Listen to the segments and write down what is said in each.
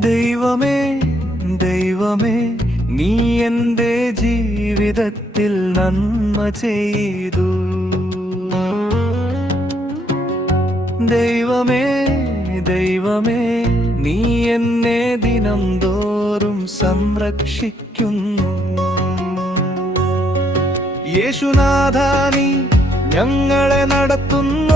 ദൈവമേ ദൈവമേ നീ എന്റെ ജീവിതത്തിൽ നന്മ ചെയ്തു. ദൈവമേ ദൈവമേ നീ എന്നെ ദിനം തോറും സംരക്ഷിക്കുന്നു. യേശുനാഥ നീ ഞങ്ങളെ നടത്തുന്നു.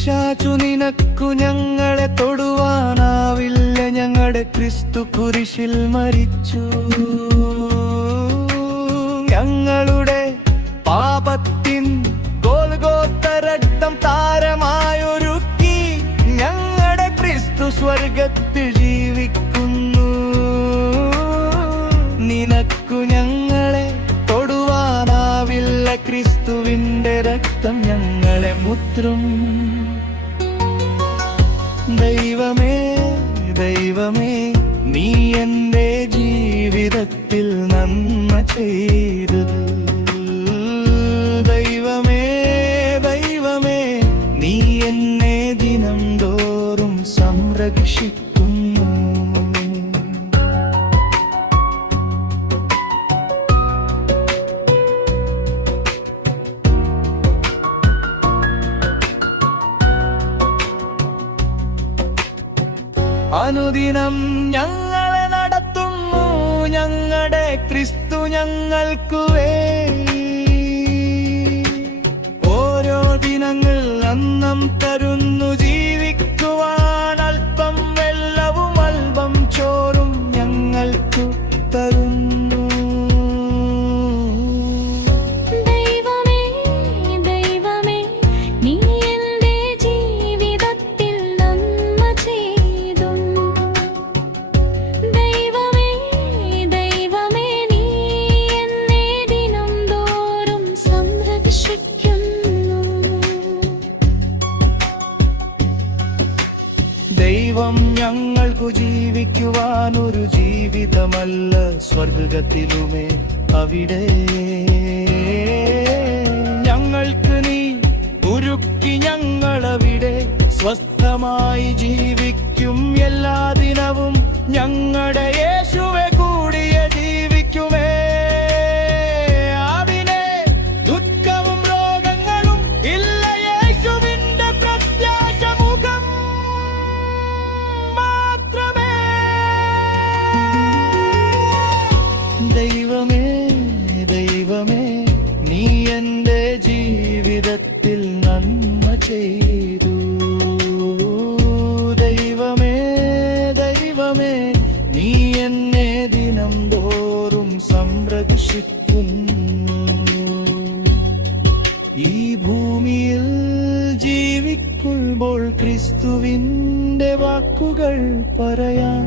പിശാചു നിനക്കു ഞങ്ങളെ തൊടുവാനാവില്ല. ഞങ്ങളുടെ ക്രിസ്തു കുരിശിൽ മരിച്ചു. ഞങ്ങളുടെ പാപത്തിൻ ഗോൽഗോത്ത രക്തം താരമായൊരുക്കി ഞങ്ങളുടെ ക്രിസ്തു സ്വർഗത്തിൽ ജീവിക്കുന്നു. നിനക്കു ഞങ്ങളെ തൊടുവാനാവില്ല. ക്രിസ്തുവിന്റെ രക്തം ഞങ്ങളെ മുത്രും. ദൈവമേ ദൈവമേ നീ എന്റെ ജീവിതത്തിൽ നന്മ ചെയ്തു ദൈവമേ ദൈവമേ നീ എന്നെ ദിനം തോറും സംരക്ഷിക്കുന്നു അനുദിനം ഞങ്ങളെ നടത്തുന്നു ഞങ്ങളുടെ ക്രിസ്തു ഞങ്ങൾക്കു ഓരോ ദിനങ്ങൾ അന്നം തരുന്നു ദൈവം ഞങ്ങൾക്കു ജീവിക്കുവാൻ ഒരു ജീവിതമല്ല സ്വർഗത്തിലുമേ അവിടെ. ദൈവമേ ദൈവമേ നീ എന്റെ ജീവിതത്തിൽ നന്മ ചെയ്തു. ദൈവമേ ദൈവമേ നീ എന്നെ ദിനം തോറും സംരക്ഷിക്കുന്നു. ഈ ഭൂമിയിൽ ജീവിക്കുമ്പോൾ ക്രിസ്തുവിന്റെ വാക്കുകൾ പറയാൻ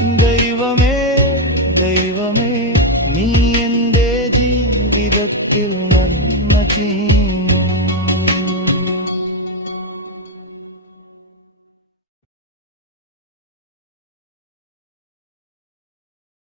ദൈവമേ ദൈവമേ നീ എന്റെ ജീവിതത്തിൽ നന്മ ചെയ്യുന്നു.